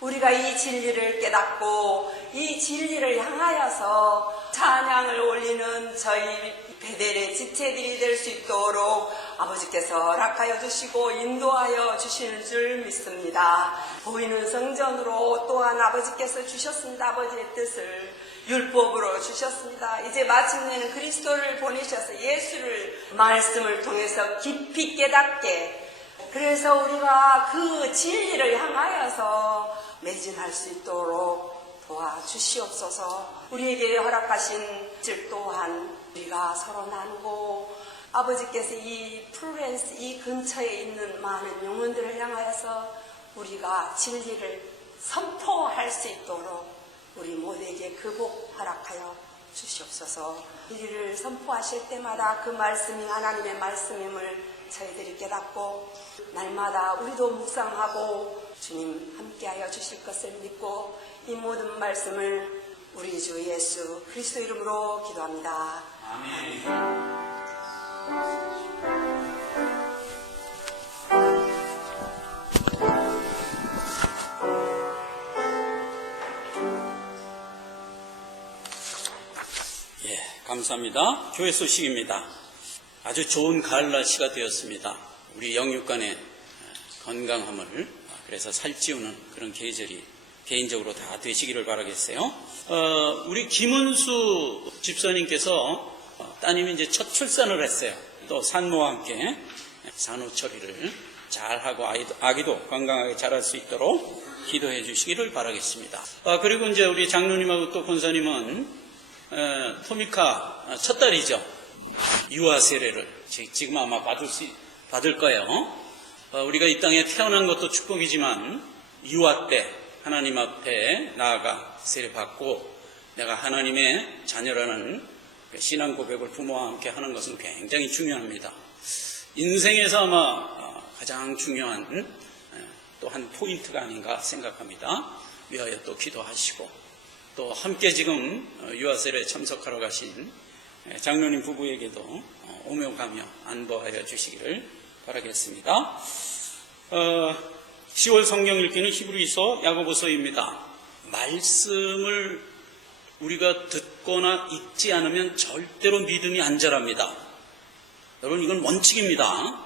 우리가 이 진리를 깨닫고 이 진리를 향하여서 찬양을 올리는 저희 베델의 지체들이 될 수 있도록 아버지께서 허락하여 주시고 인도하여 주시는 줄 믿습니다. 보이는 성전으로 또한 아버지께서 주셨습니다. 아버지의 뜻을 율법으로 주셨습니다. 이제 마침내는 그리스도를 보내셔서 예수를 말씀을 통해서 깊이 깨닫게, 그래서 우리가 그 진리를 향하여서 매진할 수 있도록 도와주시옵소서. 우리에게 허락하신 질 또한 우리가 서로 나누고 아버지께서 이 플로렌스 이 근처에 있는 많은 영혼들을 향하여서 우리가 진리를 선포할 수 있도록 우리 모두에게 그 복 허락하여 주시옵소서. 진리를 선포하실 때마다 그 말씀이 하나님의 말씀임을 저희들이 깨닫고 날마다 우리도 묵상하고 주님 함께하여 주실 것을 믿고 이 모든 말씀을 우리 주 예수 그리스도 이름으로 기도합니다. 아멘. 감사합니다. 교회 소식입니다. 아주 좋은 가을 날씨가 되었습니다. 우리 영육간의 건강함을 그래서 살찌우는 그런 계절이 개인적으로 다 되시기를 바라겠어요. 우리 김은수 집사님께서 따님이 이제 첫 출산을 했어요. 또 산모와 함께 산후 처리를 잘하고 아기도 건강하게 자랄 수 있도록 기도해 주시기를 바라겠습니다. 그리고 이제 우리 장로님하고 또 권사님은 토미카 첫 딸이죠. 유아 세례를 지금 아마 받을 거예요. 우리가 이 땅에 태어난 것도 축복이지만 유아 때 하나님 앞에 나아가 세례 받고 내가 하나님의 자녀라는 신앙 고백을 부모와 함께 하는 것은 굉장히 중요합니다. 인생에서 아마 가장 중요한 또 한 포인트가 아닌가 생각합니다. 위하여 또 기도하시고 또 함께 지금 유아세례에 참석하러 가신 장로님 부부에게도 오며 가며 안보하여 주시기를 바라겠습니다. 10월 성경 읽기는 히브리서 야고보서입니다. 말씀을 우리가 듣거나 읽지 않으면 절대로 믿음이 안 자랍니다. 여러분, 이건 원칙입니다.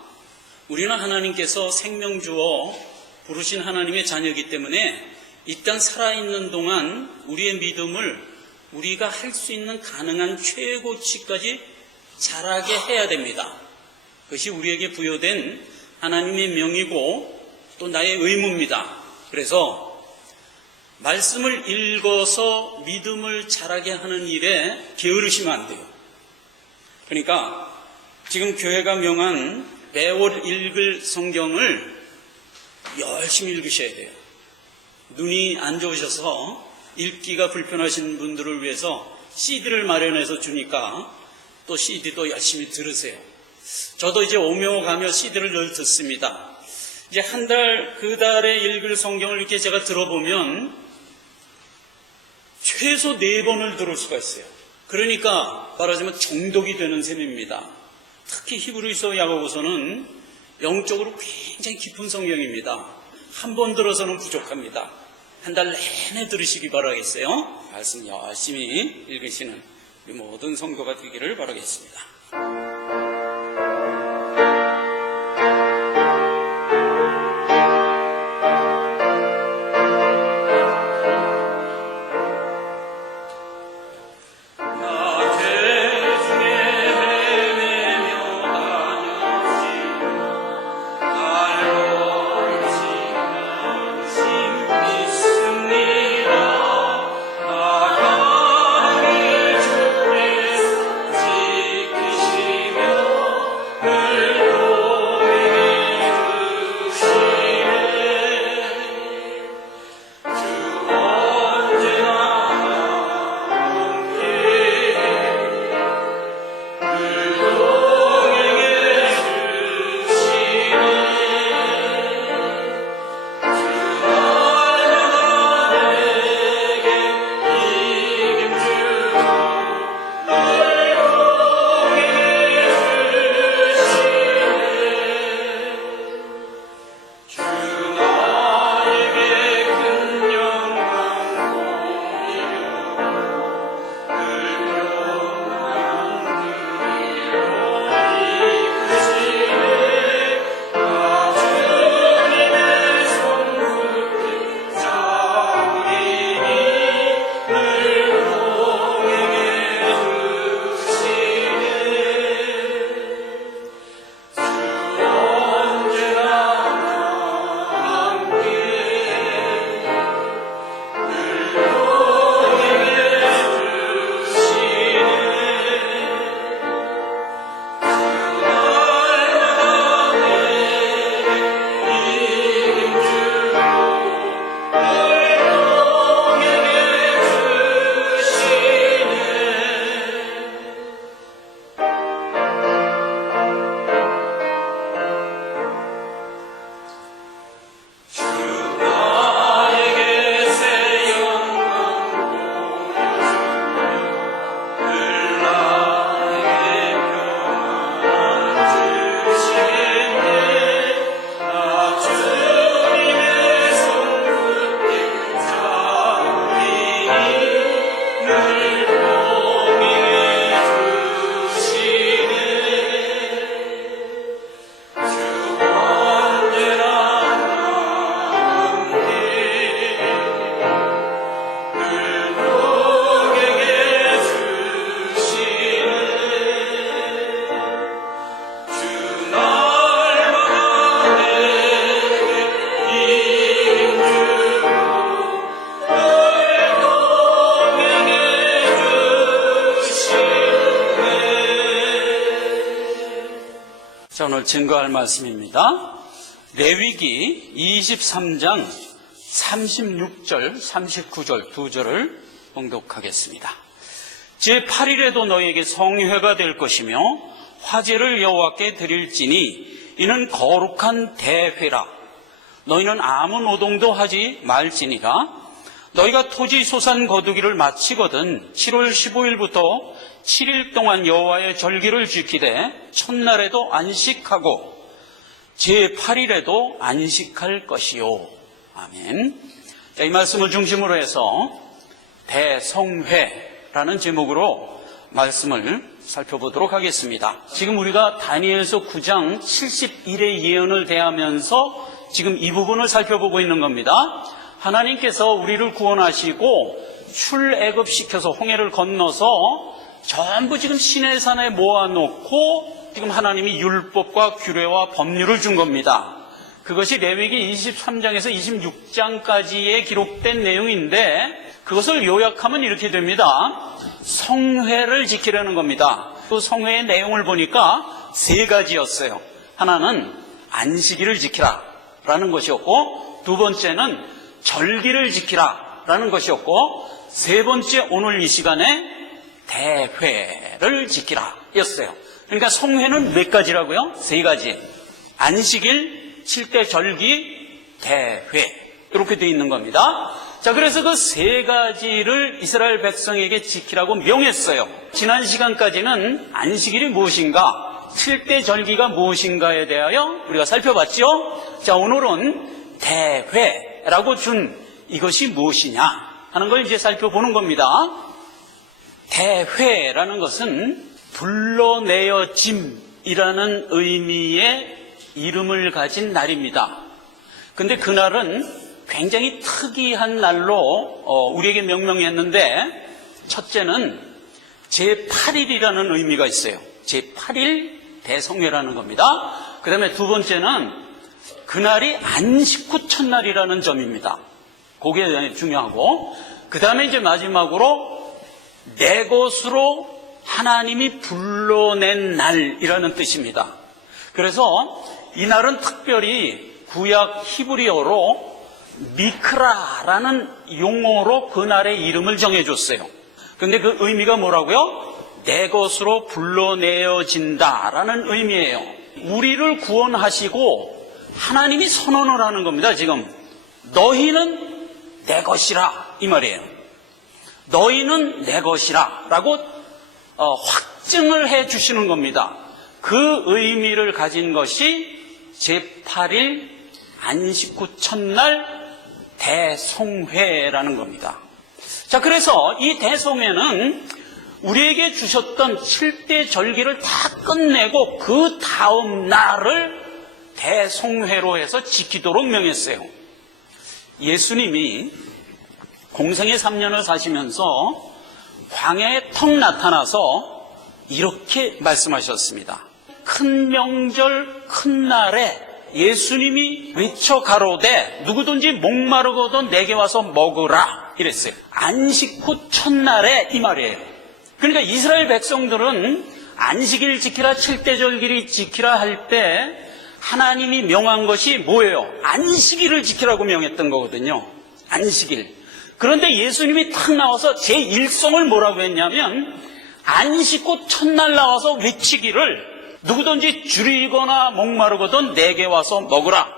우리는 하나님께서 생명 주어 부르신 하나님의 자녀이기 때문에 이 땅 살아있는 동안 우리의 믿음을 우리가 할 수 있는 가능한 최고치까지 자라게 해야 됩니다. 그것이 우리에게 부여된 하나님의 명이고 또 나의 의무입니다. 그래서 말씀을 읽어서 믿음을 자라게 하는 일에 게으르시면 안 돼요. 그러니까 지금 교회가 명한 매월 읽을 성경을 열심히 읽으셔야 돼요. 눈이 안 좋으셔서 읽기가 불편하신 분들을 위해서 CD를 마련해서 주니까 또 CD도 열심히 들으세요. 저도 이제 오며 가며 CD를 늘 듣습니다. 이제 한 달, 그 달에 읽을 성경을 이렇게 제가 들어보면 최소 4번을 들을 수가 있어요. 그러니까 말하자면 정독이 되는 셈입니다. 특히 히브리서 야고보서는 영적으로 굉장히 깊은 성경입니다. 한 번 들어서는 부족합니다. 한 달 내내 들으시기 바라겠어요. 말씀 열심히 읽으시는 우리 모든 성도가 되기를 바라겠습니다. 오늘 증거할 말씀입니다. 레위기 23장 36절, 39절 두 절을 봉독하겠습니다. 제8일에도 너에게 성회가 될 것이며 화제를 여호와께 드릴지니 이는 거룩한 대회라. 너희는 아무 노동도 하지 말지니라. 너희가 토지 소산 거두기를 마치거든 7월 15일부터 7일 동안 여호와의 절기를 지키되 첫날에도 안식하고 제8일에도 안식할 것이요. 아멘. 자, 이 말씀을 중심으로 해서 대성회라는 제목으로 말씀을 살펴보도록 하겠습니다. 지금 우리가 다니엘서 9장 71의 예언을 대하면서 지금 이 부분을 살펴보고 있는 겁니다. 하나님께서 우리를 구원하시고 출애굽시켜서 홍해를 건너서 전부 지금 시내산에 모아놓고 지금 하나님이 율법과 규례와 법률을 준 겁니다. 그것이 레위기 23장에서 26장까지에 기록된 내용인데 그것을 요약하면 이렇게 됩니다. 성회를 지키려는 겁니다. 그 성회의 내용을 보니까 세 가지였어요. 하나는 안식일을 지키라 라는 것이었고, 두 번째는 절기를 지키라 라는 것이었고, 세 번째 오늘 이 시간에 대회를 지키라 였어요. 그러니까 성회는 몇 가지라고요? 세 가지. 안식일, 7대 절기, 대회 이렇게 되어 있는 겁니다. 자, 그래서 그 세 가지를 이스라엘 백성에게 지키라고 명했어요. 지난 시간까지는 안식일이 무엇인가, 7대 절기가 무엇인가에 대하여 우리가 살펴봤죠. 자, 오늘은 대회라고 준 이것이 무엇이냐 하는 걸 이제 살펴보는 겁니다. 대회라는 것은 불러내어짐이라는 의미의 이름을 가진 날입니다. 근데 그날은 굉장히 특이한 날로 우리에게 명명했는데, 첫째는 제8일이라는 의미가 있어요. 제8일 대성회라는 겁니다. 그 다음에 두 번째는 그날이 안식 후 첫날이라는 점입니다. 그게 중요하고, 그 다음에 이제 마지막으로 내 것으로 하나님이 불러낸 날이라는 뜻입니다. 그래서 이 날은 특별히 구약 히브리어로 미크라라는 용어로 그날의 이름을 정해줬어요. 근데 그 의미가 뭐라고요? 내 것으로 불러내어진다라는 의미예요. 우리를 구원하시고 하나님이 선언을 하는 겁니다. 지금 너희는 내 것이라 이 말이에요. 너희는 내 것이라 라고 확증을 해 주시는 겁니다. 그 의미를 가진 것이 제8일 안식 후 첫날 대성회라는 겁니다. 자, 그래서 이 대성회는 우리에게 주셨던 7대 절기를 다 끝내고 그 다음 날을 대성회로 해서 지키도록 명했어요. 예수님이 공생애 3년을 사시면서 광야에 턱 나타나서 이렇게 말씀하셨습니다. 큰 명절 큰 날에 예수님이 외쳐 가로되 누구든지 목마르거든 내게 와서 먹으라 이랬어요. 안식 후 첫날에 이 말이에요. 그러니까 이스라엘 백성들은 안식일 지키라 7대 절기를 지키라 할 때 하나님이 명한 것이 뭐예요? 안식일을 지키라고 명했던 거거든요. 안식일. 그런데 예수님이 탁 나와서 제1성을 뭐라고 했냐면 안식 후 첫날 나와서 외치기를 누구든지 줄이거나 목마르거든 내게 와서 먹으라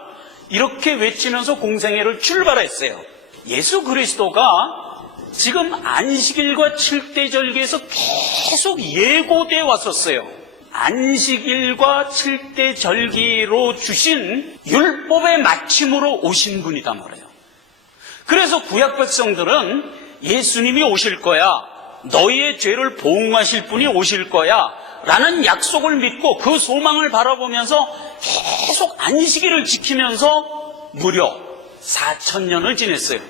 이렇게 외치면서 공생애를 출발했어요. 예수 그리스도가 지금 안식일과 7대 절기에서 계속 예고돼 왔었어요. 안식일과 7대 절기로 주신 율법의 마침으로 오신 분이다 말이에요. 그래서 구약 백성들은 예수님이 오실 거야, 너희의 죄를 보응하실 분이 오실 거야 라는 약속을 믿고 그 소망을 바라보면서 계속 안식일을 지키면서 무려 4,000년을 지냈어요.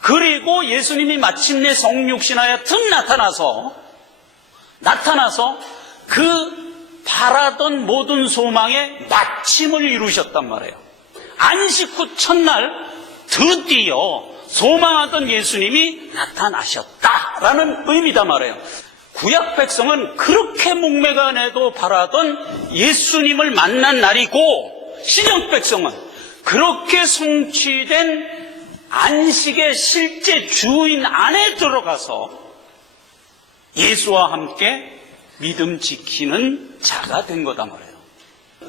그리고 예수님이 마침내 성육신하여 틈 나타나서 그 바라던 모든 소망의 마침을 이루셨단 말이에요. 안식 후 첫날 드디어 소망하던 예수님이 나타나셨다라는 의미다 말이에요. 구약 백성은 그렇게 목매가내도 바라던 예수님을 만난 날이고, 신약 백성은 그렇게 성취된 안식의 실제 주인 안에 들어가서 예수와 함께 믿음 지키는 자가 된 거다 말이에요.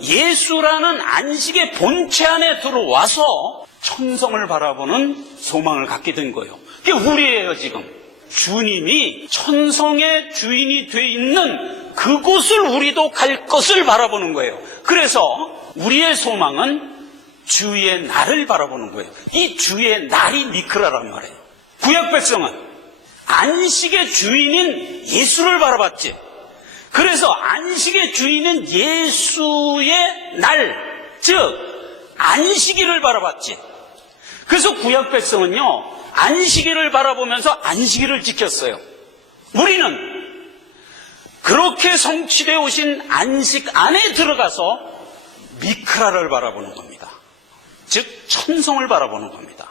예수라는 안식의 본체 안에 들어와서 천성을 바라보는 소망을 갖게 된 거예요. 그게 우리예요. 지금 주님이 천성의 주인이 돼 있는 그곳을 우리도 갈 것을 바라보는 거예요. 그래서 우리의 소망은 주의 날을 바라보는 거예요. 이 주의 날이 미크라란 말이에요. 구약 백성은 안식의 주인인 예수를 바라봤지. 그래서 안식의 주인은 예수의 날, 즉 안식일을 바라봤지. 그래서 구약 백성은요, 안식일을 바라보면서 안식일을 지켰어요. 우리는 그렇게 성취되어 오신 안식 안에 들어가서 미크라를 바라보는 겁니다. 즉 천성을 바라보는 겁니다.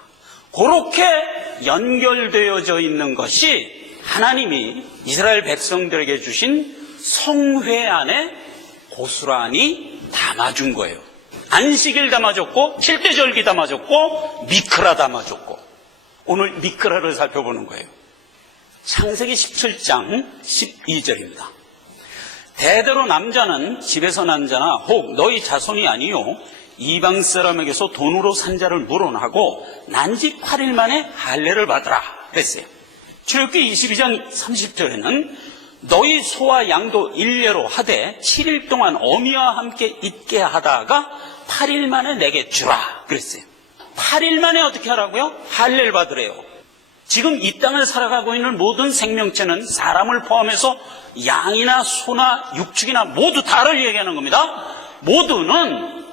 그렇게 연결되어져 있는 것이 하나님이 이스라엘 백성들에게 주신 성회 안에 고스란히 담아준 거예요. 안식일 담아줬고, 칠대절기 담아줬고, 미크라 담아줬고, 오늘 미크라를 살펴보는 거예요. 창세기 17장 12절입니다. 대대로 남자는 집에서 난 자나 혹 너희 자손이 아니요 이방 사람에게서 돈으로 산 자를 물어나고 난지 8일 만에 할례를 받으라 그랬어요. 출애굽기 22장 30절에는 너희 소와 양도 일례로 하되 7일 동안 어미와 함께 있게 하다가 8일 만에 내게 주라 그랬어요. 8일 만에 어떻게 하라고요? 할례를 받으래요. 지금 이 땅을 살아가고 있는 모든 생명체는 사람을 포함해서 양이나 소나 육축이나 모두 다를 얘기하는 겁니다. 모두는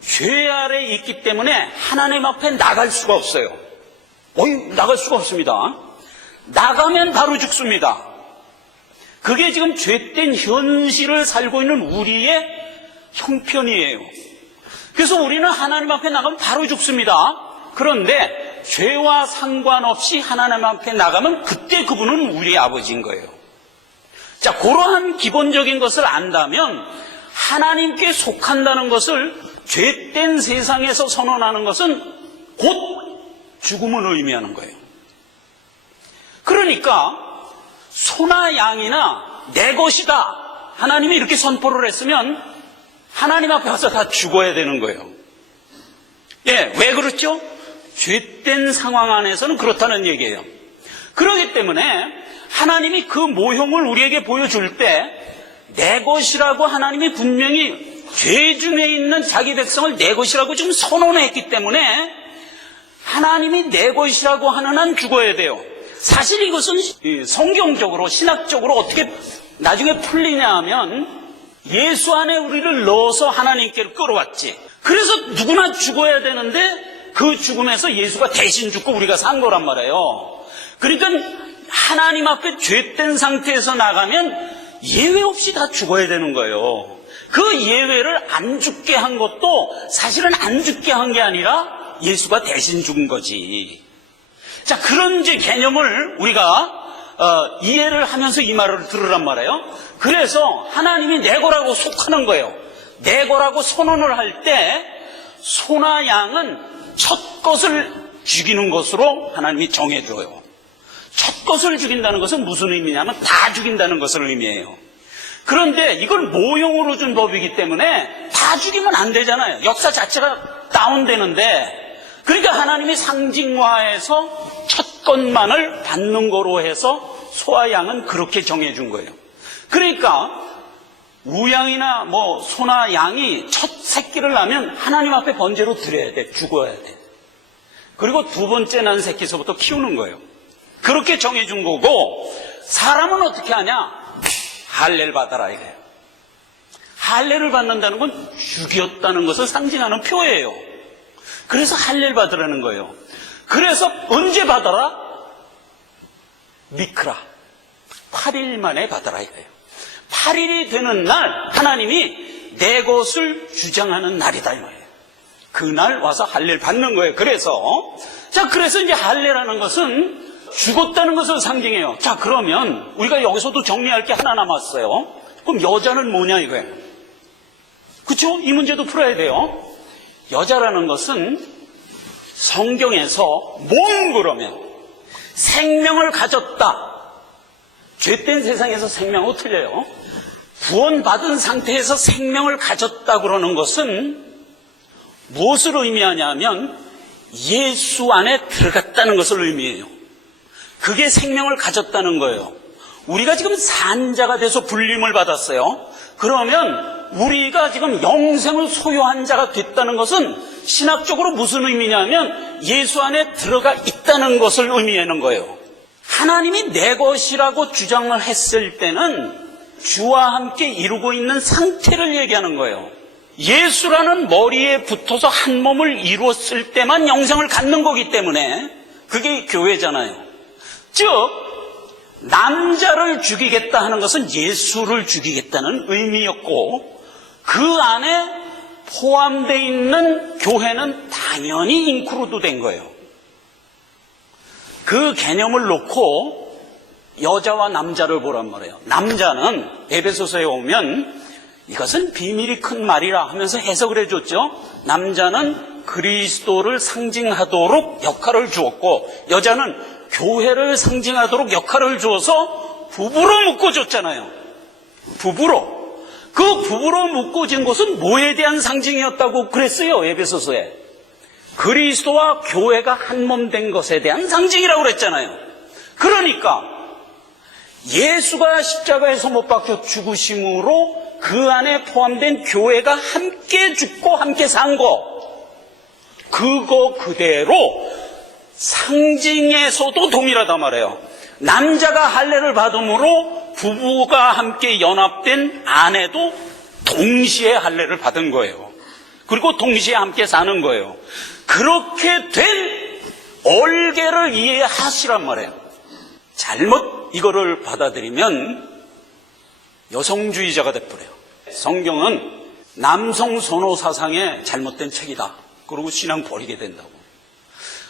죄 아래 있기 때문에 하나님 앞에 나갈 수가 없어요. 나갈 수가 없습니다. 나가면 바로 죽습니다. 그게 지금 죄된 현실을 살고 있는 우리의 형편이에요. 그래서 우리는 하나님 앞에 나가면 바로 죽습니다. 그런데 죄와 상관없이 하나님 앞에 나가면 그때 그분은 우리의 아버지인 거예요. 자, 그러한 기본적인 것을 안다면 하나님께 속한다는 것을 죄된 세상에서 선언하는 것은 곧 죽음을 의미하는 거예요. 그러니까 소나 양이나 내 것이다 하나님이 이렇게 선포를 했으면 하나님 앞에 가서 다 죽어야 되는 거예요. 예, 왜 그렇죠? 죄된 상황 안에서는 그렇다는 얘기예요. 그렇기 때문에 하나님이 그 모형을 우리에게 보여줄 때 내 것이라고 하나님이 분명히 죄 중에 있는 자기 백성을 내 것이라고 지금 선언했기 때문에 하나님이 내 것이라고 하는 한 죽어야 돼요. 사실 이것은 성경적으로 신학적으로 어떻게 나중에 풀리냐 하면 예수 안에 우리를 넣어서 하나님께로 끌어왔지. 그래서 누구나 죽어야 되는데 그 죽음에서 예수가 대신 죽고 우리가 산 거란 말이에요. 그러니까 하나님 앞에 죄된 상태에서 나가면 예외 없이 다 죽어야 되는 거예요. 그 예외를 안 죽게 한 것도 사실은 안 죽게 한 게 아니라 예수가 대신 죽은 거지. 자, 그런 이제 개념을 우리가 이해를 하면서 이 말을 들으란 말이에요. 그래서 하나님이 내 거라고 속하는 거예요. 내 거라고 선언을 할 때 소나 양은 첫 것을 죽이는 것으로 하나님이 정해줘요. 첫 것을 죽인다는 것은 무슨 의미냐면 다 죽인다는 것을 의미해요. 그런데 이걸 모형으로 준 법이기 때문에 다 죽이면 안 되잖아요. 역사 자체가 다운되는데, 그러니까 하나님이 상징화해서 첫 것만을 받는 거로 해서 소와 양은 그렇게 정해준 거예요. 그러니까 우양이나 뭐 소나 양이 첫 새끼를 낳으면 하나님 앞에 번제로 드려야 돼. 죽어야 돼. 그리고 두 번째 난 새끼서부터 키우는 거예요. 그렇게 정해준 거고, 사람은 어떻게 하냐? 할례를 받아라 이래요. 할례를 받는다는 건 죽였다는 것을 상징하는 표예요. 그래서 할례를 받으라는 거예요. 그래서 언제 받아라? 미크라. 8일 만에 받아라 이래요. 8일이 되는 날 하나님이 내 것을 주장하는 날이다 이 말이에요. 그날 와서 할례를 받는 거예요. 그래서 이제 할례라는 것은 죽었다는 것을 상징해요. 자, 그러면 우리가 여기서도 정리할 게 하나 남았어요. 그럼 여자는 뭐냐 이거예요. 그렇죠? 이 문제도 풀어야 돼요. 여자라는 것은 성경에서 몸 그러면 생명을 가졌다. 죄된 세상에서 생명하고 틀려요. 구원받은 상태에서 생명을 가졌다 그러는 것은 무엇을 의미하냐면 예수 안에 들어갔다는 것을 의미해요. 그게 생명을 가졌다는 거예요. 우리가 지금 산자가 돼서 불림을 받았어요. 그러면 우리가 지금 영생을 소유한 자가 됐다는 것은 신학적으로 무슨 의미냐면 예수 안에 들어가 있다는 것을 의미하는 거예요. 하나님이 내 것이라고 주장을 했을 때는 주와 함께 이루고 있는 상태를 얘기하는 거예요. 예수라는 머리에 붙어서 한 몸을 이루었을 때만 영생을 갖는 거기 때문에 그게 교회잖아요. 즉 남자를 죽이겠다 하는 것은 예수를 죽이겠다는 의미였고 그 안에 포함되어 있는 교회는 당연히 인크루드 된 거예요. 그 개념을 놓고 여자와 남자를 보란 말이에요. 남자는 에베소서에 오면 이것은 비밀이 큰 말이라 하면서 해석을 해줬죠. 남자는 그리스도를 상징하도록 역할을 주었고 여자는 교회를 상징하도록 역할을 주어서 부부로 묶어줬잖아요. 부부로. 그 부부로 묶어진 것은 뭐에 대한 상징이었다고 그랬어요. 에베소서에. 그리스도와 교회가 한 몸 된 것에 대한 상징이라고 그랬잖아요. 그러니까 예수가 십자가에서 못 박혀 죽으심으로 그 안에 포함된 교회가 함께 죽고 함께 산 거, 그거 그대로 상징에서도 동일하단 말이에요. 남자가 할례를 받음으로 부부가 함께 연합된 아내도 동시에 할례를 받은 거예요. 그리고 동시에 함께 사는 거예요. 그렇게 된 얼개를 이해하시란 말이에요. 잘못 이거를 받아들이면 여성주의자가 돼버려요. 성경은 남성 선호 사상의 잘못된 책이다. 그러고 신앙 버리게 된다고.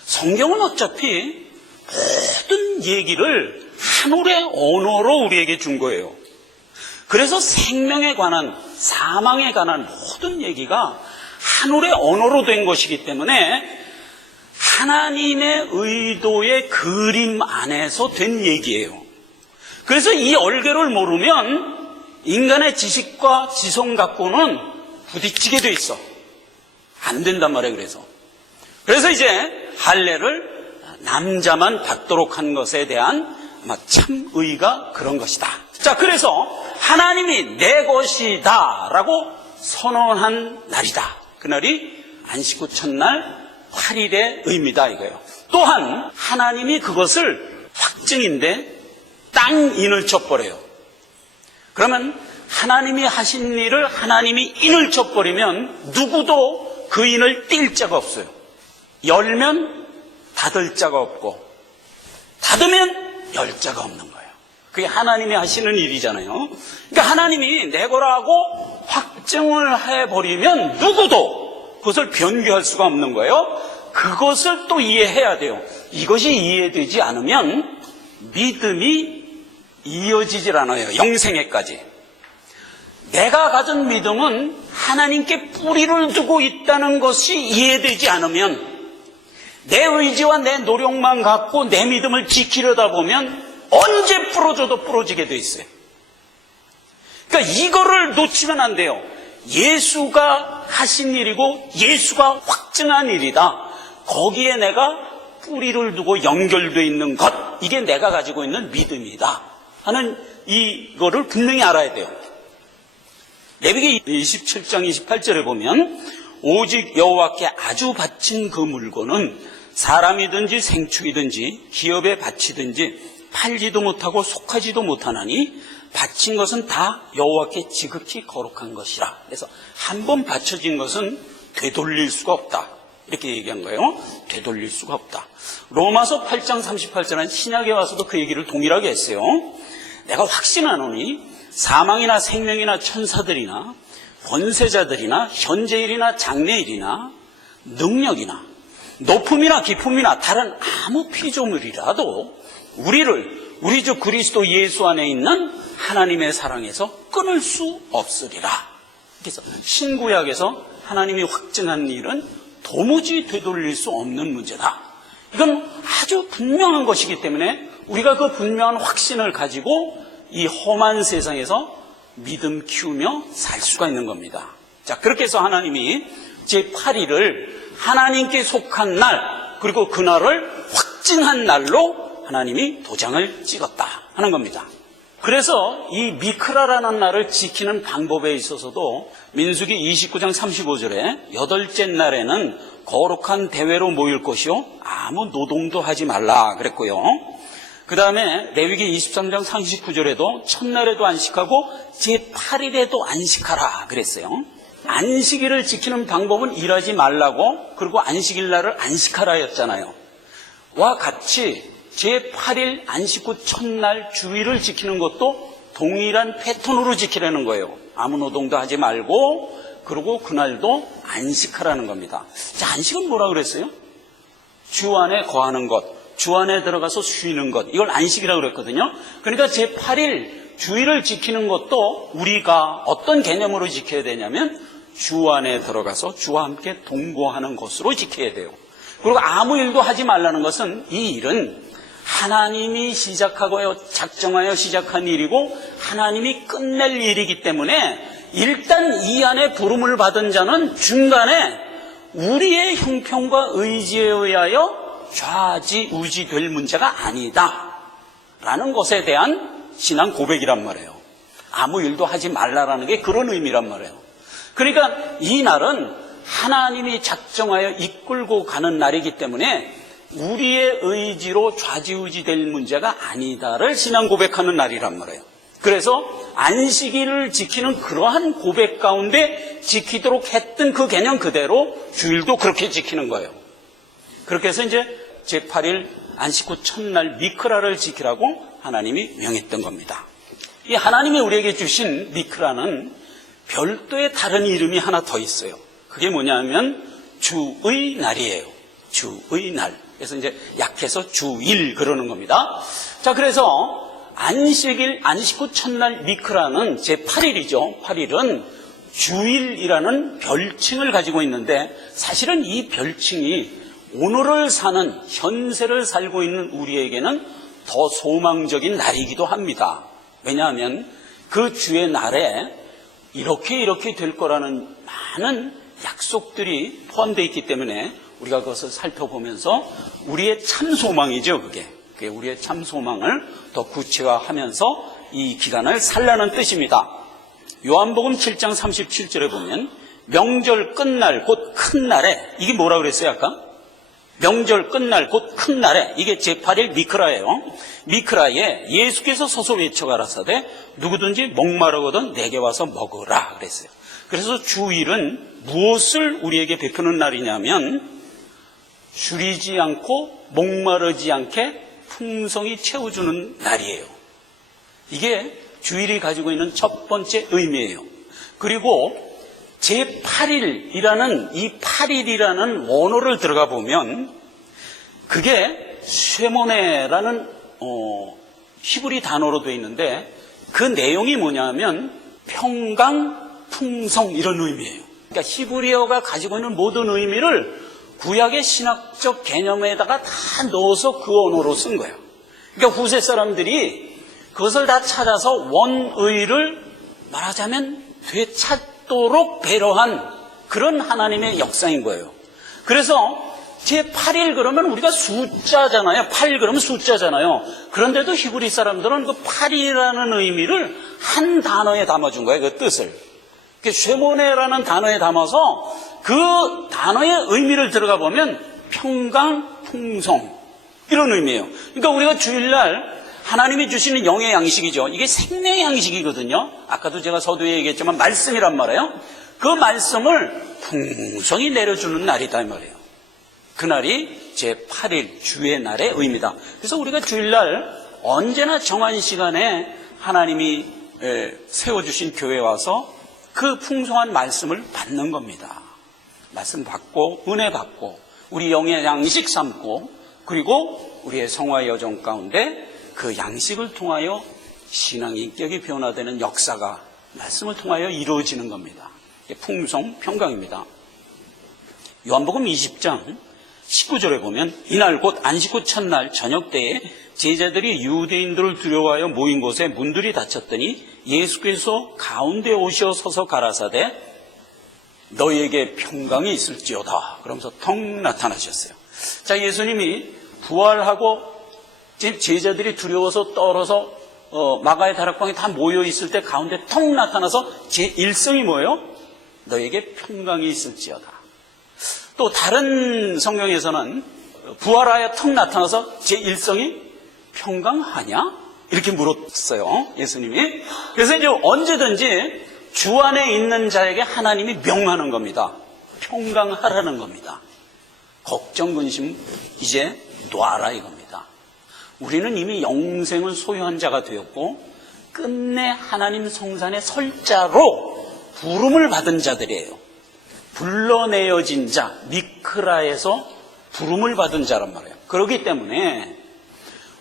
성경은 어차피 모든 얘기를 한올의 언어로 우리에게 준 거예요. 그래서 생명에 관한, 사망에 관한 모든 얘기가 한올의 언어로 된 것이기 때문에 하나님의 의도의 그림 안에서 된 얘기예요. 그래서 이 얼개를 모르면 인간의 지식과 지성 갖고는 부딪히게 돼 있어. 안 된단 말이에요. 그래서 이제 할례를 남자만 받도록 한 것에 대한 아마 참의가 그런 것이다. 자, 그래서 하나님이 내 것이다 라고 선언한 날이다. 그날이 안식 후 첫날 8일의 의미다 이거예요. 또한 하나님이 그것을 확증인데 땅 인을 쳐버려요. 그러면 하나님이 하신 일을 하나님이 인을 쳐버리면 누구도 그 인을 뗄 자가 없어요. 열면 닫을 자가 없고 닫으면 열 자가 없는 거예요. 그게 하나님이 하시는 일이잖아요. 그러니까 하나님이 내 거라고 확증을 해버리면 누구도 그것을 변규할 수가 없는 거예요. 그것을 또 이해해야 돼요. 이것이 이해되지 않으면 믿음이 이어지질 않아요. 영생에까지. 내가 가진 믿음은 하나님께 뿌리를 두고 있다는 것이 이해되지 않으면 내 의지와 내 노력만 갖고 내 믿음을 지키려다 보면 언제 부러져도 부러지게 돼 있어요. 그러니까 이거를 놓치면 안 돼요. 예수가 하신 일이고 예수가 확증한 일이다. 거기에 내가 뿌리를 두고 연결되어 있는 것, 이게 내가 가지고 있는 믿음이다 하는 이거를 분명히 알아야 돼요. 레위기 27장 28절에 보면 오직 여호와께 아주 바친 그 물건은 사람이든지 생축이든지 기업에 바치든지 팔지도 못하고 속하지도 못하나니 바친 것은 다 여호와께 지극히 거룩한 것이라. 그래서 한 번 바쳐진 것은 되돌릴 수가 없다. 이렇게 얘기한 거예요. 되돌릴 수가 없다. 로마서 8장 38절은 신약에 와서도 그 얘기를 동일하게 했어요. 내가 확신하노니 사망이나 생명이나 천사들이나 권세자들이나 현재일이나 장래일이나 능력이나 높음이나 깊음이나 다른 아무 피조물이라도 우리 주 그리스도 예수 안에 있는 하나님의 사랑에서 끊을 수 없으리라. 그래서 신구약에서 하나님이 확증한 일은 도무지 되돌릴 수 없는 문제다. 이건 아주 분명한 것이기 때문에 우리가 그 분명한 확신을 가지고 이 험한 세상에서 믿음 키우며 살 수가 있는 겁니다. 자, 그렇게 해서 하나님이 제8일을 하나님께 속한 날, 그리고 그날을 확증한 날로 하나님이 도장을 찍었다 하는 겁니다. 그래서 이 미크라라는 날을 지키는 방법에 있어서도 민수기 29장 35절에 여덟째 날에는 거룩한 대회로 모일 것이요 아무 노동도 하지 말라 그랬고요. 그 다음에 레위기 23장 39절에도 첫날에도 안식하고 제8일에도 안식하라 그랬어요. 안식일을 지키는 방법은 일하지 말라고, 그리고 안식일 날을 안식하라였잖아요. 와 같이 제8일 안식 후 첫날 주일을 지키는 것도 동일한 패턴으로 지키라는 거예요. 아무 노동도 하지 말고, 그리고 그날도 안식하라는 겁니다. 자, 안식은 뭐라 그랬어요? 주 안에 거하는 것, 주 안에 들어가서 쉬는 것, 이걸 안식이라고 그랬거든요. 그러니까 제8일 주일을 지키는 것도 우리가 어떤 개념으로 지켜야 되냐면 주 안에 들어가서 주와 함께 동거하는 것으로 지켜야 돼요. 그리고 아무 일도 하지 말라는 것은 이 일은 하나님이 시작하고 작정하여 시작한 일이고 하나님이 끝낼 일이기 때문에 일단 이 안에 부름을 받은 자는 중간에 우리의 형편과 의지에 의하여 좌지우지될 문제가 아니다 라는 것에 대한 신앙 고백이란 말이에요. 아무 일도 하지 말라라는 게 그런 의미란 말이에요. 그러니까 이 날은 하나님이 작정하여 이끌고 가는 날이기 때문에 우리의 의지로 좌지우지될 문제가 아니다를 신앙 고백하는 날이란 말이에요. 그래서 안식일을 지키는 그러한 고백 가운데 지키도록 했던 그 개념 그대로 주일도 그렇게 지키는 거예요. 그렇게 해서 이제 제8일 안식 후 첫날 미크라를 지키라고 하나님이 명했던 겁니다. 이 하나님이 우리에게 주신 미크라는 별도의 다른 이름이 하나 더 있어요. 그게 뭐냐면 주의 날이에요. 주의 날. 그래서 이제 약해서 주일 그러는 겁니다. 자, 그래서 안식 후 첫날 미크라는 제8일이죠. 8일은 주일이라는 별칭을 가지고 있는데 사실은 이 별칭이 오늘을 사는 현세를 살고 있는 우리에게는 더 소망적인 날이기도 합니다. 왜냐하면 그 주의 날에 이렇게 될 거라는 많은 약속들이 포함되어 있기 때문에 우리가 그것을 살펴보면서 우리의 참 소망이죠. 그게 우리의 참 소망을 더 구체화하면서 이 기간을 살라는 뜻입니다. 요한복음 7장 37절에 보면 명절 끝날 곧 큰 날에, 이게 뭐라 그랬어요 아까? 명절 끝날 곧 큰 날에, 이게 제8일 미크라예요. 미크라에 예수께서 서서 외쳐 가라사대 누구든지 목마르거든 내게 와서 먹으라 그랬어요. 그래서 주일은 무엇을 우리에게 베푸는 날이냐면 줄이지 않고 목마르지 않게 풍성히 채워주는 날이에요. 이게 주일이 가지고 있는 첫 번째 의미예요. 그리고 제8일이라는 이 8일이라는 원어를 들어가 보면 그게 쉐모네라는 히브리 단어로 되어 있는데 그 내용이 뭐냐면 평강, 풍성 이런 의미예요. 그러니까 히브리어가 가지고 있는 모든 의미를 구약의 신학적 개념에다가 다 넣어서 그 언어로 쓴 거예요. 그러니까 후세 사람들이 그것을 다 찾아서 원의를 말하자면 되찾도록 배려한 그런 하나님의 역사인 거예요. 그래서 제8일 그러면 우리가 숫자잖아요. 8 그러면 숫자잖아요. 그런데도 히브리 사람들은 그 8이라는 의미를 한 단어에 담아준 거예요. 그 뜻을. 쉐모네라는 단어에 담아서 그 단어의 의미를 들어가 보면 평강, 풍성 이런 의미예요. 그러니까 우리가 주일날 하나님이 주시는 영의 양식이죠. 이게 생명의 양식이거든요. 아까도 제가 서두에 얘기했지만 말씀이란 말이에요. 그 말씀을 풍성히 내려주는 날이다 이 말이에요. 그날이 제8일 주의 날의 의미다. 그래서 우리가 주일날 언제나 정한 시간에 하나님이 세워주신 교회에 와서 그 풍성한 말씀을 받는 겁니다. 말씀 받고 은혜 받고 우리 영의 양식 삼고 그리고 우리의 성화 여정 가운데 그 양식을 통하여 신앙의 인격이 변화되는 역사가 말씀을 통하여 이루어지는 겁니다. 이게 풍성 평강입니다. 요한복음 20장 19절에 보면 이날 곧 안식 후 첫날 저녁 때에 제자들이 유대인들을 두려워하여 모인 곳에 문들이 닫혔더니 예수께서 가운데 오셔 서서 가라사대 너희에게 평강이 있을지어다 그러면서 턱 나타나셨어요. 자, 예수님이 부활하고 제자들이 두려워서 떨어서 마가의 다락방에 다 모여 있을 때 가운데 턱 나타나서 제 일성이 뭐예요? 너에게 평강이 있을지어다. 또 다른 성경에서는 부활하여 턱 나타나서 제 일성이 평강하냐? 이렇게 물었어요, 예수님이. 그래서 이제 언제든지 주 안에 있는 자에게 하나님이 명하는 겁니다. 평강하라는 겁니다. 걱정, 근심 이제 놔라 이겁니다. 우리는 이미 영생을 소유한 자가 되었고 끝내 하나님 성산의 설자로 부름을 받은 자들이에요. 불러내어진 자, 미크라에서 부름을 받은 자란 말이에요. 그렇기 때문에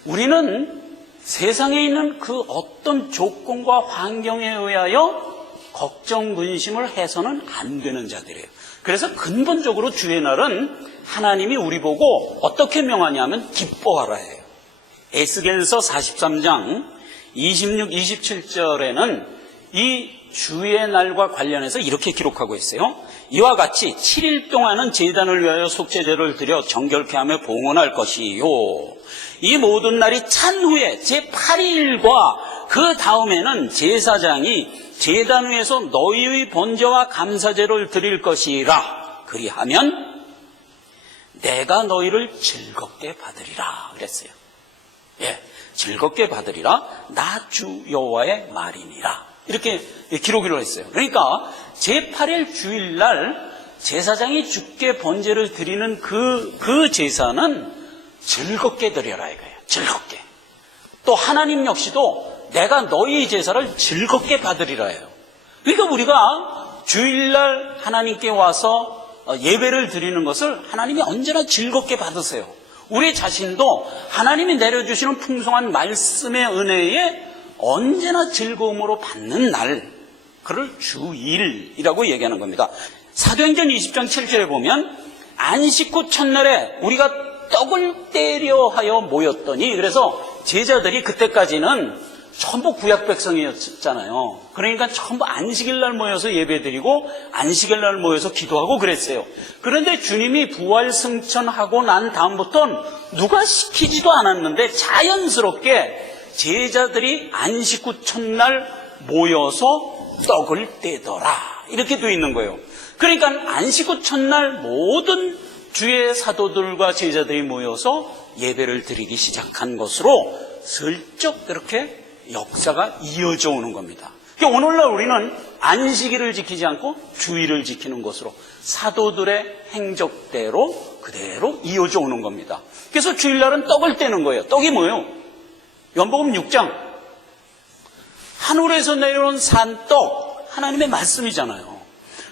우리는 세상에 있는 그 어떤 조건과 환경에 의하여 걱정, 근심을 해서는 안 되는 자들이에요. 그래서 근본적으로 주의 날은 하나님이 우리 보고 어떻게 명하냐면 기뻐하라 해요. 에스겔서 43장 26, 27절에는 이 주의 날과 관련해서 이렇게 기록하고 있어요. 이와 같이 7일 동안은 제단을 위하여 속죄제를 드려 정결케 하며 봉헌할 것이요. 이 모든 날이 찬 후에 제8일과 그 다음에는 제사장이 제단 위에서 너희의 번제와 감사제를 드릴 것이라. 그리하면 내가 너희를 즐겁게 받으리라 그랬어요. 예, 즐겁게 받으리라. 나 주 여호와의 말이니라. 이렇게 기록을 했어요. 그러니까 제8일 주일날 제사장이 주께 번제를 드리는 그 제사는 즐겁게 드려라 이거예요. 즐겁게. 또 하나님 역시도 내가 너희 제사를 즐겁게 받으리라 해요. 그러니까 우리가 주일날 하나님께 와서 예배를 드리는 것을 하나님이 언제나 즐겁게 받으세요. 우리 자신도 하나님이 내려주시는 풍성한 말씀의 은혜에 언제나 즐거움으로 받는 날, 그를 주일이라고 얘기하는 겁니다. 사도행전 20장 7절에 보면 안식 후 첫날에 우리가 떡을 떼려 하여 모였더니, 그래서 제자들이 그때까지는 전부 구약 백성이었잖아요. 그러니까 전부 안식일 날 모여서 예배드리고 안식일 날 모여서 기도하고 그랬어요. 그런데 주님이 부활 승천하고 난 다음부터는 누가 시키지도 않았는데 자연스럽게 제자들이 안식 후 첫날 모여서 떡을 떼더라 이렇게 돼 있는 거예요. 그러니까 안식 후 첫날 모든 주의 사도들과 제자들이 모여서 예배를 드리기 시작한 것으로 슬쩍 그렇게 역사가 이어져 오는 겁니다. 그러니까 오늘날 우리는 안식일을 지키지 않고 주일을 지키는 것으로 사도들의 행적대로 그대로 이어져 오는 겁니다. 그래서 주일날은 떡을 떼는 거예요. 떡이 뭐예요? 요한복음 6장 하늘에서 내려온 산떡, 하나님의 말씀이잖아요.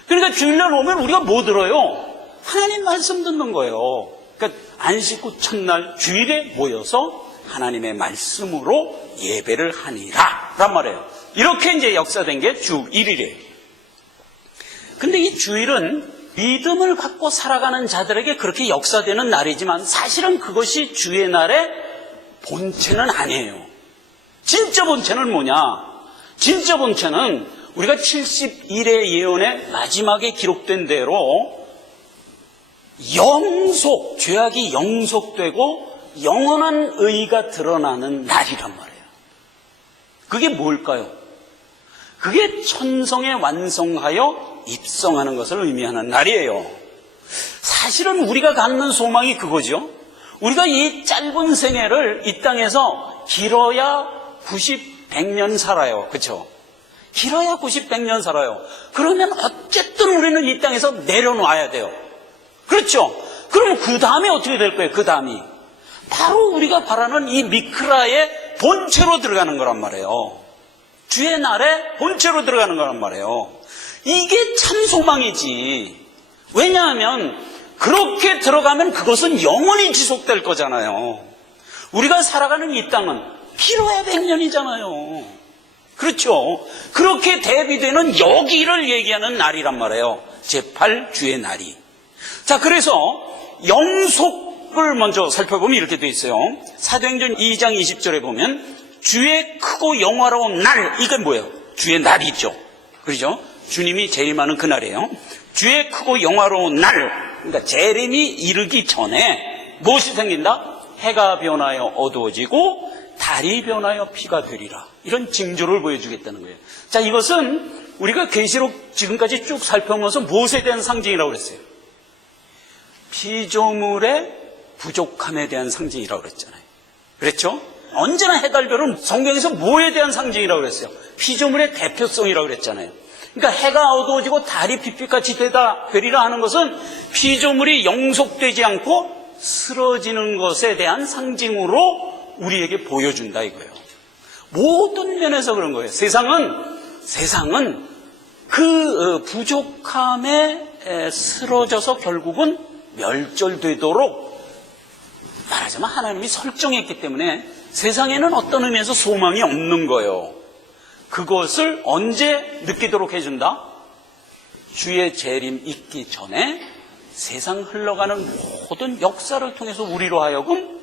그러니까 주일날 오면 우리가 뭐 들어요? 하나님 말씀 듣는 거예요. 그러니까 안식 후 첫날 주일에 모여서 하나님의 말씀으로 예배를 하니라 란 말이에요. 이렇게 이제 역사된 게 주일이래요. 근데 이 주일은 믿음을 갖고 살아가는 자들에게 그렇게 역사되는 날이지만 사실은 그것이 주의 날의 본체는 아니에요. 진짜 본체는 뭐냐? 진짜 본체는 우리가 70일의 예언의 마지막에 기록된 대로 죄악이 영속되고 영원한 의가 드러나는 날이란 말이에요. 그게 뭘까요? 그게 천성에 완성하여 입성하는 것을 의미하는 날이에요. 사실은 우리가 갖는 소망이 그거죠. 우리가 이 짧은 생애를 이 땅에서 길어야 90, 100년 살아요. 그렇죠? 길어야 90, 100년 살아요. 그러면 어쨌든 우리는 이 땅에서 내려놔야 돼요. 그렇죠? 그럼 그 다음에 어떻게 될 거예요? 그 다음이 바로 우리가 바라는 이 미크라의 본체로 들어가는 거란 말이에요. 주의 날에 본체로 들어가는 거란 말이에요. 이게 참 소망이지. 왜냐하면 그렇게 들어가면 그것은 영원히 지속될 거잖아요. 우리가 살아가는 이 땅은 필요해 100년이잖아요. 그렇죠? 그렇게 대비되는 여기를 얘기하는 날이란 말이에요. 제8 주의 날이. 자, 그래서 영속을 먼저 살펴보면 이렇게 되어 있어요. 사도행전 2장 20절에 보면 주의 크고 영화로운 날, 이건 뭐예요? 주의 날이죠. 그렇죠? 주님이 재림하는 그날이에요. 주의 크고 영화로운 날, 그러니까 재림이 이르기 전에 무엇이 생긴다? 해가 변하여 어두워지고 달이 변하여 피가 되리라. 이런 징조를 보여주겠다는 거예요. 자, 이것은 우리가 계시록 지금까지 쭉 살펴보면서 무엇에 대한 상징이라고 그랬어요? 피조물의 부족함에 대한 상징이라고 그랬잖아요. 그랬죠? 언제나 해달별은 성경에서 뭐에 대한 상징이라고 그랬어요? 피조물의 대표성이라고 그랬잖아요. 그러니까 해가 어두워지고 달이 빛빛같이 되리라 하는 것은 피조물이 영속되지 않고 쓰러지는 것에 대한 상징으로 우리에게 보여준다 이거예요. 모든 면에서 그런 거예요. 세상은 그 부족함에 쓰러져서 결국은 멸절되도록 말하자면 하나님이 설정했기 때문에 세상에는 어떤 의미에서 소망이 없는 거예요. 그것을 언제 느끼도록 해준다? 주의 재림 있기 전에 세상 흘러가는 모든 역사를 통해서 우리로 하여금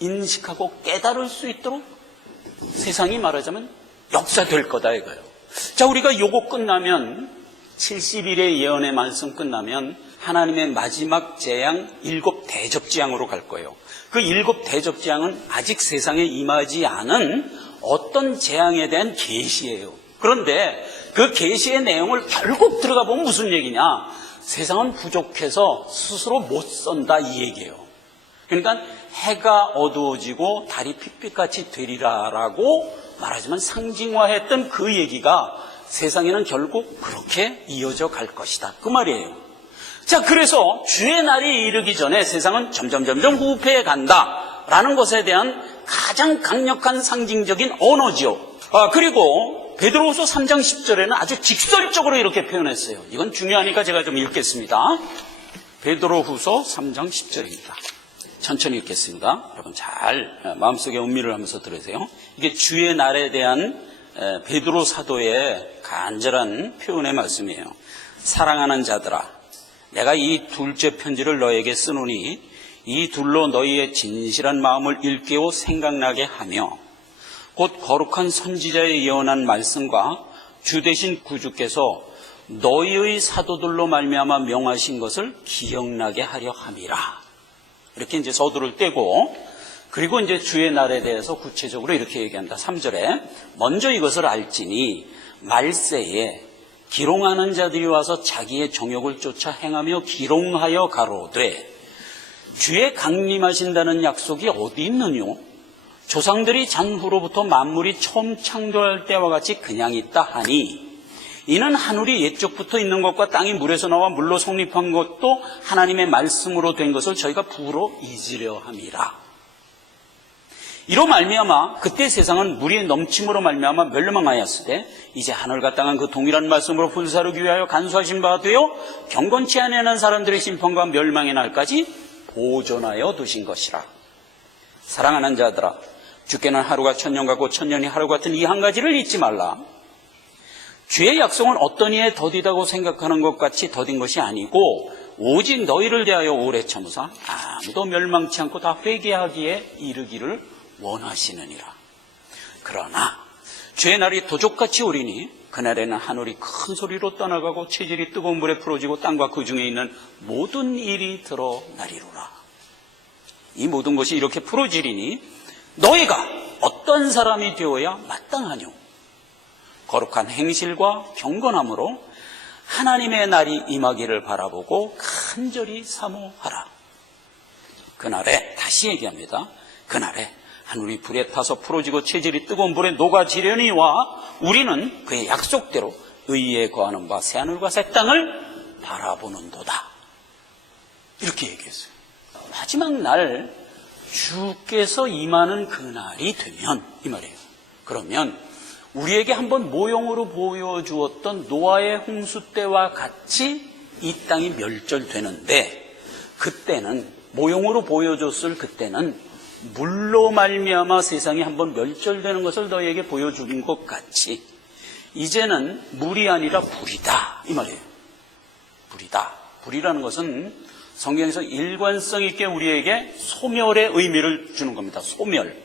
인식하고 깨달을 수 있도록 세상이 말하자면 역사될 거다 이거예요. 자, 우리가 요거 끝나면 70일의 예언의 말씀 끝나면 하나님의 마지막 재앙 7 대접재앙으로 갈 거예요. 그 7 대접재앙은 아직 세상에 임하지 않은 어떤 재앙에 대한 계시예요. 그런데 그 계시의 내용을 결국 들어가 보면 무슨 얘기냐? 세상은 부족해서 스스로 못 선다 이 얘기예요. 그러니까 해가 어두워지고 달이 핏빛같이 되리라라고 말하지만 상징화했던 그 얘기가 세상에는 결국 그렇게 이어져 갈 것이다 그 말이에요. 자, 그래서 주의 날이 이르기 전에 세상은 점점 후패해 간다라는 것에 대한 가장 강력한 상징적인 언어지요. 그리고 베드로후서 3장 10절에는 아주 직설적으로 이렇게 표현했어요. 이건 중요하니까 제가 좀 읽겠습니다. 베드로후서 3장 10절입니다. 천천히 읽겠습니다. 여러분 잘 마음속에 음미를 하면서 들으세요. 이게 주의 날에 대한 베드로 사도의 간절한 표현의 말씀이에요. 사랑하는 자들아, 내가 이 둘째 편지를 너에게 쓰노니 이 둘로 너희의 진실한 마음을 일깨워 생각나게 하며 곧 거룩한 선지자의 예언한 말씀과 주 되신 구주께서 너희의 사도들로 말미암아 명하신 것을 기억나게 하려 함이라. 이렇게 이제 서두를 떼고, 그리고 이제 주의 날에 대해서 구체적으로 이렇게 얘기한다. 3절에 먼저 이것을 알지니 말세에 기롱하는 자들이 와서 자기의 정욕을 쫓아 행하며 기롱하여 가로되 주의 강림하신다는 약속이 어디 있느뇨? 조상들이 잔후로부터 만물이 처음 창조할 때와 같이 그냥 있다 하니 이는 하늘이 옛적부터 있는 것과 땅이 물에서 나와 물로 성립한 것도 하나님의 말씀으로 된 것을 저희가 부로 잊으려 함이라. 이로 말미암아 그때 세상은 물이 넘침으로 말미암아 멸망하였으되 이제 하늘과 땅은 그 동일한 말씀으로 불사르기 위하여 간수하신 바 되어 경건치 아니하는 사람들의 심판과 멸망의 날까지 보존하여 두신 것이라. 사랑하는 자들아, 주께는 하루가 천년 같고 천년이 하루 같은 이 한 가지를 잊지 말라. 주의 약속은 어떤 이에 더디다고 생각하는 것 같이 더딘 것이 아니고 오직 너희를 대하여 오래 참으사 아무도 멸망치 않고 다 회개하기에 이르기를 원하시느니라. 그러나 주의 날이 도적같이 오리니 그날에는 하늘이 큰 소리로 떠나가고 체질이 뜨거운 물에 풀어지고 땅과 그 중에 있는 모든 일이 드러나리로라. 이 모든 것이 이렇게 풀어지리니 너희가 어떤 사람이 되어야 마땅하뇨? 거룩한 행실과 경건함으로 하나님의 날이 임하기를 바라보고 간절히 사모하라. 그날에, 다시 얘기합니다. 그날에 하늘이 불에 타서 풀어지고 체질이 뜨거운 불에 녹아지려니와 우리는 그의 약속대로 의에 거하는 바 새하늘과 새 땅을 바라보는도다. 이렇게 얘기했어요. 마지막 날 주께서 임하는 그날이 되면 이 말이에요. 그러면 우리에게 한번 모형으로 보여주었던 노아의 홍수 때와 같이 이 땅이 멸절되는데 그때는 모형으로 보여줬을 그때는 물로 말미암아 세상이 한번 멸절되는 것을 너희에게 보여준 것 같이 이제는 물이 아니라 불이다 이 말이에요. 불이다. 불이라는 것은 성경에서 일관성 있게 우리에게 소멸의 의미를 주는 겁니다. 소멸.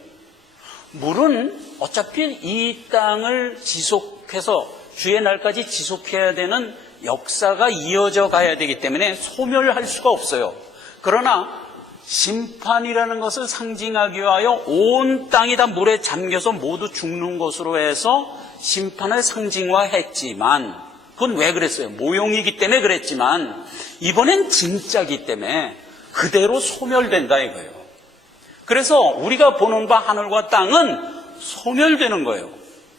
물은 어차피 이 땅을 지속해서 주의 날까지 지속해야 되는 역사가 이어져 가야 되기 때문에 소멸할 수가 없어요. 그러나 심판이라는 것을 상징하기 위하여 온 땅이 다 물에 잠겨서 모두 죽는 것으로 해서 심판을 상징화했지만 그건 왜 그랬어요? 모형이기 때문에 그랬지만 이번엔 진짜기 때문에 그대로 소멸된다 이거예요. 그래서 우리가 보는 바 하늘과 땅은 소멸되는 거예요.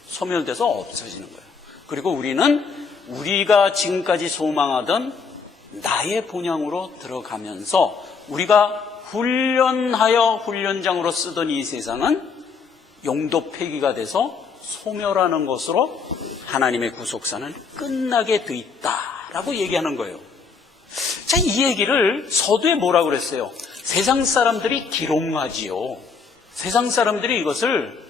소멸돼서 없어지는 거예요. 그리고 우리는 우리가 지금까지 소망하던 나의 본향으로 들어가면서 우리가 훈련하여 훈련장으로 쓰던 이 세상은 용도 폐기가 돼서 소멸하는 것으로 하나님의 구속사는 끝나게 돼 있다라고 얘기하는 거예요. 자, 이 얘기를 서두에 뭐라고 그랬어요? 세상 사람들이 기롱하지요. 세상 사람들이 이것을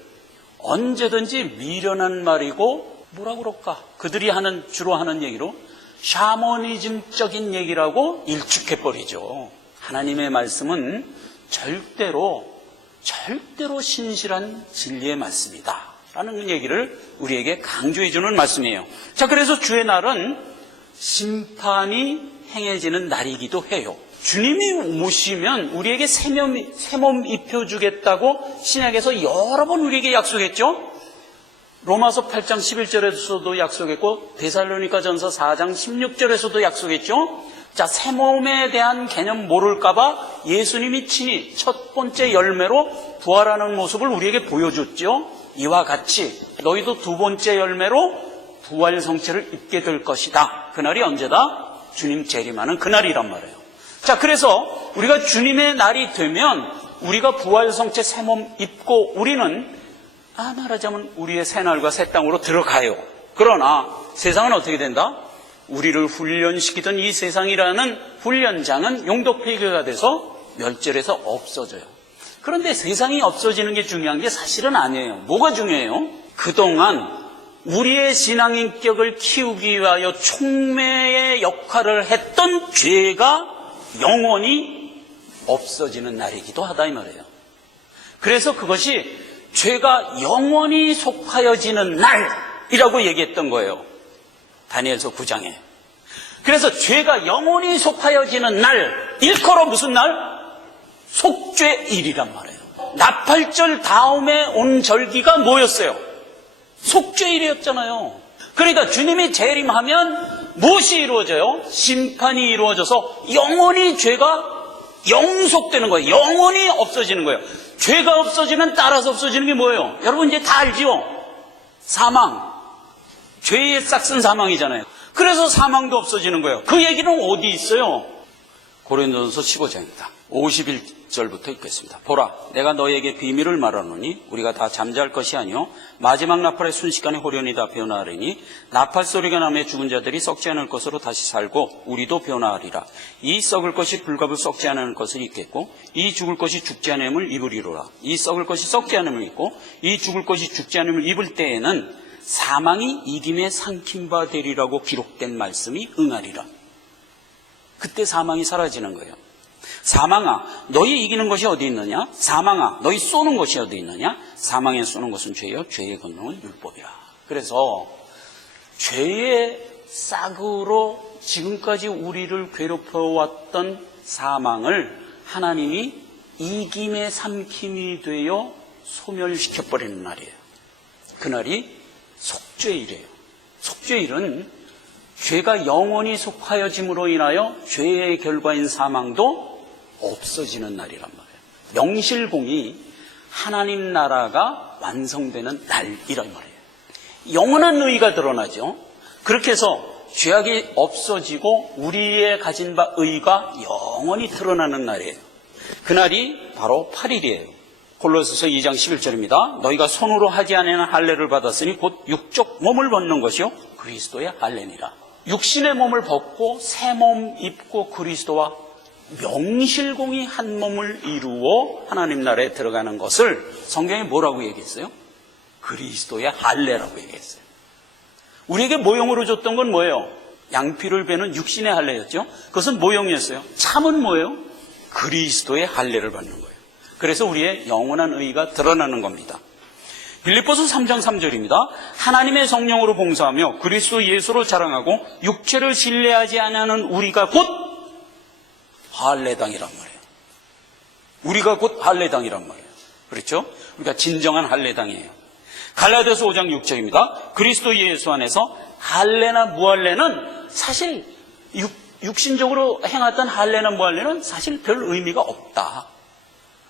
언제든지 미련한 말이고 뭐라고 그럴까? 그들이 주로 하는 얘기로 샤머니즘적인 얘기라고 일축해버리죠. 하나님의 말씀은 절대로 신실한 진리의 말씀이다 라는 얘기를 우리에게 강조해 주는 말씀이에요. 자, 그래서 주의 날은 심판이 행해지는 날이기도 해요. 주님이 오시면 우리에게 새 몸 입혀주겠다고 신약에서 여러 번 우리에게 약속했죠. 로마서 8장 11절에서도 약속했고 데살로니가전서 4장 16절에서도 약속했죠. 자, 새 몸에 대한 개념 모를까 봐 예수님이 친히 첫 번째 열매로 부활하는 모습을 우리에게 보여줬죠. 이와 같이 너희도 두 번째 열매로 부활 성체를 입게 될 것이다. 그날이 언제다? 주님 재림하는 그날이란 말이에요. 자, 그래서 우리가 주님의 날이 되면 우리가 부활 성체 새 몸 입고 우리는 말하자면 우리의 새 날과 새 땅으로 들어가요. 그러나 세상은 어떻게 된다? 우리를 훈련시키던 이 세상이라는 훈련장은 용도 폐기가 돼서 멸절해서 없어져요. 그런데 세상이 없어지는 게 중요한 게 사실은 아니에요. 뭐가 중요해요? 그동안 우리의 신앙인격을 키우기 위하여 촉매의 역할을 했던 죄가 영원히 없어지는 날이기도 하다 이 말이에요. 그래서 그것이 죄가 영원히 속하여지는 날이라고 얘기했던 거예요. 다니엘서 9장에. 그래서 죄가 영원히 속하여지는 날, 일컬어 무슨 날? 속죄일이란 말이에요. 나팔절 다음에 온 절기가 뭐였어요? 속죄일이었잖아요. 그러니까 주님이 재림하면 무엇이 이루어져요? 심판이 이루어져서 영원히 죄가 영속되는 거예요. 영원히 없어지는 거예요. 죄가 없어지면 따라서 없어지는 게 뭐예요? 여러분 이제 다 알지요? 사망. 죄의 싹슨 사망이잖아요. 그래서 사망도 없어지는 거예요. 그 얘기는 어디 있어요? 고린도전서 15장입니다. 51절부터 읽겠습니다. 보라, 내가 너희에게 비밀을 말하노니 우리가 다 잠잘 것이 아니요 마지막 나팔의 순식간에 호련히 다 변화하리니 나팔 소리가 나며 죽은 자들이 썩지 않을 것으로 다시 살고 우리도 변화하리라. 이 썩을 것이 불갑을 썩지 않을 것을 입겠고 이 죽을 것이 죽지 않음을 입으리로라. 이 썩을 것이 썩지 않음을 입고 이 죽을 것이 죽지 않음을 입을 때에는 사망이 이김에 삼킨 바 되리라고 기록된 말씀이 응하리라. 그때 사망이 사라지는 거예요. 사망아, 너희 이기는 것이 어디 있느냐? 사망아, 너희 쏘는 것이 어디 있느냐? 사망에 쏘는 것은 죄요, 죄의 권능은 율법이라. 그래서 죄의 싹으로 지금까지 우리를 괴롭혀왔던 사망을 하나님이 이김에 삼킴이 되어 소멸시켜버리는 날이에요. 그날이 속죄일이에요. 속죄일은 죄가 영원히 속하여짐으로 인하여 죄의 결과인 사망도 없어지는 날이란 말이에요. 명실공히 하나님 나라가 완성되는 날이란 말이에요. 영원한 의의가 드러나죠. 그렇게 해서 죄악이 없어지고 우리의 가진 바 의의가 영원히 드러나는 날이에요. 그날이 바로 8일이에요. 골로새서 2장 11절입니다. 너희가 손으로 하지 아니하는 할례를 받았으니 곧 육적 몸을 벗는 것이요 그리스도의 할례니라. 육신의 몸을 벗고 새 몸 입고 그리스도와 명실공히 한 몸을 이루어 하나님 나라에 들어가는 것을 성경에 뭐라고 얘기했어요? 그리스도의 할례라고 얘기했어요. 우리에게 모형으로 줬던 건 뭐예요? 양피를 베는 육신의 할례였죠. 그것은 모형이었어요. 참은 뭐예요? 그리스도의 할례를 받는 거예요. 그래서 우리의 영원한 의의가 드러나는 겁니다. 빌립보서 3장 3절입니다. 하나님의 성령으로 봉사하며 그리스도 예수로 자랑하고 육체를 신뢰하지 않는 우리가 곧 할례당이란 말이에요. 우리가 곧 할례당이란 말이에요. 그렇죠? 우리가 진정한 할례당이에요. 갈라디아서 5장 6절입니다. 그리스도 예수 안에서 할례나 무할례는 사실 육신적으로 행했던 할례나 무할례는 사실 별 의미가 없다.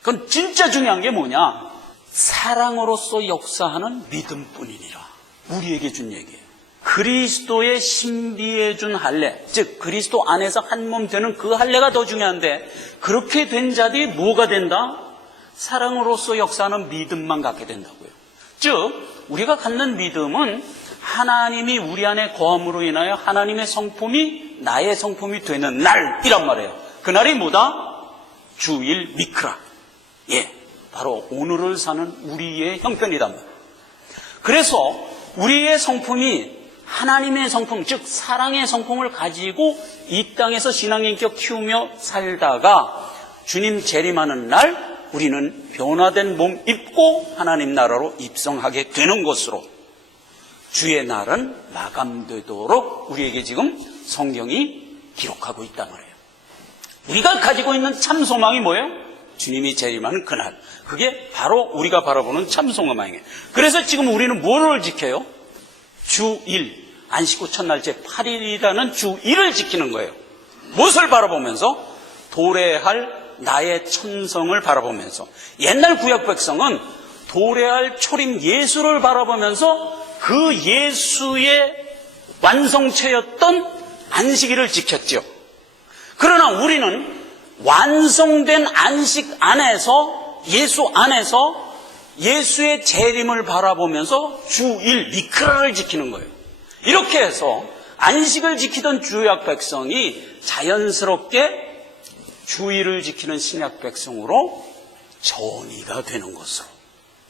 그건 진짜 중요한 게 뭐냐? 사랑으로서 역사하는 믿음뿐이니라. 우리에게 준 얘기예요. 그리스도의 신비에 준 할례, 즉 그리스도 안에서 한 몸 되는 그 할례가 더 중요한데, 그렇게 된 자들이 뭐가 된다? 사랑으로서 역사하는 믿음만 갖게 된다고요. 즉 우리가 갖는 믿음은 하나님이 우리 안에 거함으로 인하여 하나님의 성품이 나의 성품이 되는 날이란 말이에요. 그날이 뭐다? 주일 미크라. 바로 오늘을 사는 우리의 형편이란 말이에요. 그래서 우리의 성품이 하나님의 성품, 즉 사랑의 성품을 가지고 이 땅에서 신앙인격 키우며 살다가 주님 재림하는 날 우리는 변화된 몸 입고 하나님 나라로 입성하게 되는 것으로 주의 날은 마감되도록 우리에게 지금 성경이 기록하고 있단 말이에요. 우리가 가지고 있는 참 소망이 뭐예요? 주님이 재림하는 그날. 그게 바로 우리가 바라보는 참 소망이에요. 그래서 지금 우리는 뭐를 지켜요? 주일, 안식 후 첫날째 8일이라는 주일을 지키는 거예요. 무엇을 바라보면서? 도래할 나의 천성을 바라보면서. 옛날 구약 백성은 도래할 초림 예수를 바라보면서 그 예수의 완성체였던 안식일을 지켰죠. 그러나 우리는 완성된 안식 안에서, 예수 안에서 예수의 재림을 바라보면서 주일 미크라를 지키는 거예요. 이렇게 해서 안식을 지키던 구약 백성이 자연스럽게 주일을 지키는 신약 백성으로 전이가 되는 것으로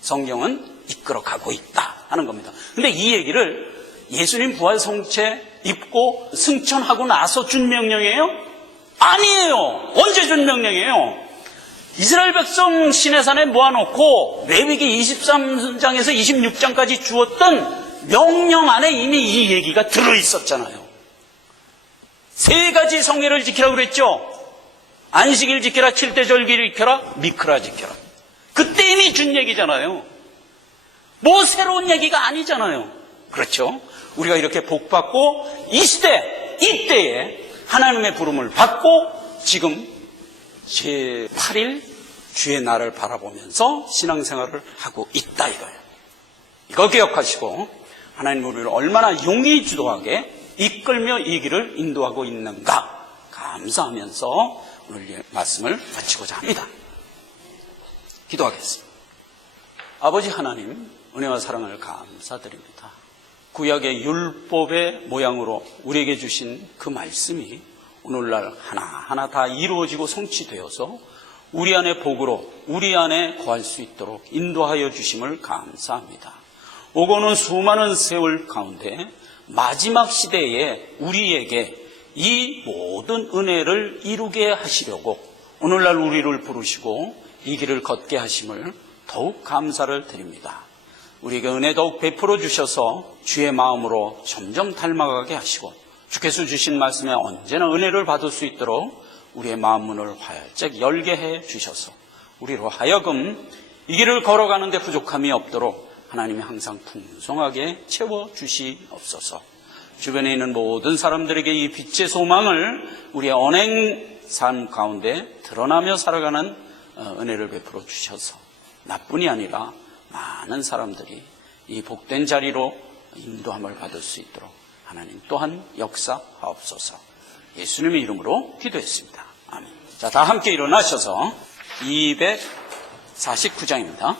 성경은 이끌어가고 있다 하는 겁니다. 근데 이 얘기를 예수님 부활 성체 입고 승천하고 나서 준 명령이에요? 아니에요. 언제 준 명령이에요? 이스라엘 백성 시내산에 모아놓고 레위기 23장에서 26장까지 주었던 명령 안에 이미 이 얘기가 들어있었잖아요. 3가지 성회를 지키라고 그랬죠. 안식일 지켜라, 칠대절기를 지켜라, 미크라 지켜라. 그때 이미 준 얘기잖아요. 뭐 새로운 얘기가 아니잖아요. 그렇죠? 우리가 이렇게 복받고 이 시대, 이때에 하나님의 부름을 받고 지금 제8일 주의 날을 바라보면서 신앙생활을 하고 있다 이거예요. 이거 기억하시고 하나님 우리를 얼마나 용기 주도하게 이끌며 이 길을 인도하고 있는가 감사하면서 오늘 말씀을 마치고자 합니다. 기도하겠습니다. 아버지 하나님, 은혜와 사랑을 감사드립니다. 구약의 율법의 모양으로 우리에게 주신 그 말씀이 오늘날 하나하나 다 이루어지고 성취되어서 우리 안에 복으로 우리 안에 거할 수 있도록 인도하여 주심을 감사합니다. 오고는 수많은 세월 가운데 마지막 시대에 우리에게 이 모든 은혜를 이루게 하시려고 오늘날 우리를 부르시고 이 길을 걷게 하심을 더욱 감사를 드립니다. 우리에게 은혜 더욱 베풀어 주셔서 주의 마음으로 점점 닮아가게 하시고 주께서 주신 말씀에 언제나 은혜를 받을 수 있도록 우리의 마음 문을 활짝 열게 해 주셔서 우리로 하여금 이 길을 걸어가는 데 부족함이 없도록 하나님이 항상 풍성하게 채워주시옵소서. 주변에 있는 모든 사람들에게 이 빛의 소망을 우리의 언행 삶 가운데 드러나며 살아가는 은혜를 베풀어 주셔서 나뿐이 아니라 많은 사람들이 이 복된 자리로 인도함을 받을 수 있도록 하나님 또한 역사하옵소서. 예수님의 이름으로 기도했습니다. 아멘. 자, 다 함께 일어나셔서 249장입니다.